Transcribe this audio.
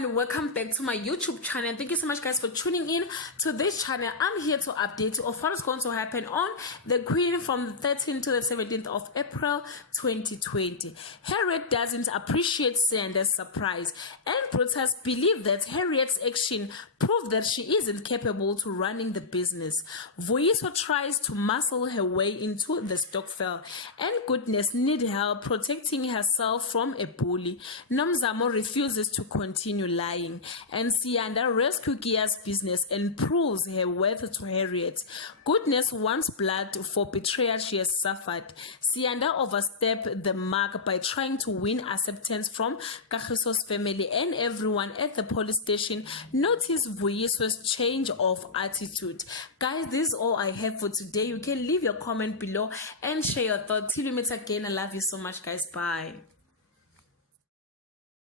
everyone, welcome back to my YouTube channel. Thank you so much guys for tuning in to this channel. I'm here to update you of what is going to happen on the Queen from the 13th to the 17th of April 2020. Harriet doesn't appreciate Siyanda's surprise, and Brutus believe that Harriet's action proved that she isn't capable to running the business. Vuyiswa tries to muscle her way into the Stokvel, and Goodness need help protecting herself from a bully. Nomzamo refuses to continue lying, and Siyanda rescues Gia's business and proves her worth to Harriet. Goodness wants blood for betrayal she has suffered. Siyanda overstepped the mark by trying to win acceptance from Kagiso's family, and everyone at the police station noticed Vuyiswa's change of attitude. Guys, this is all I have for today. You can leave your comment below and share your thoughts. Till we meet again, I love you so much guys. Bye.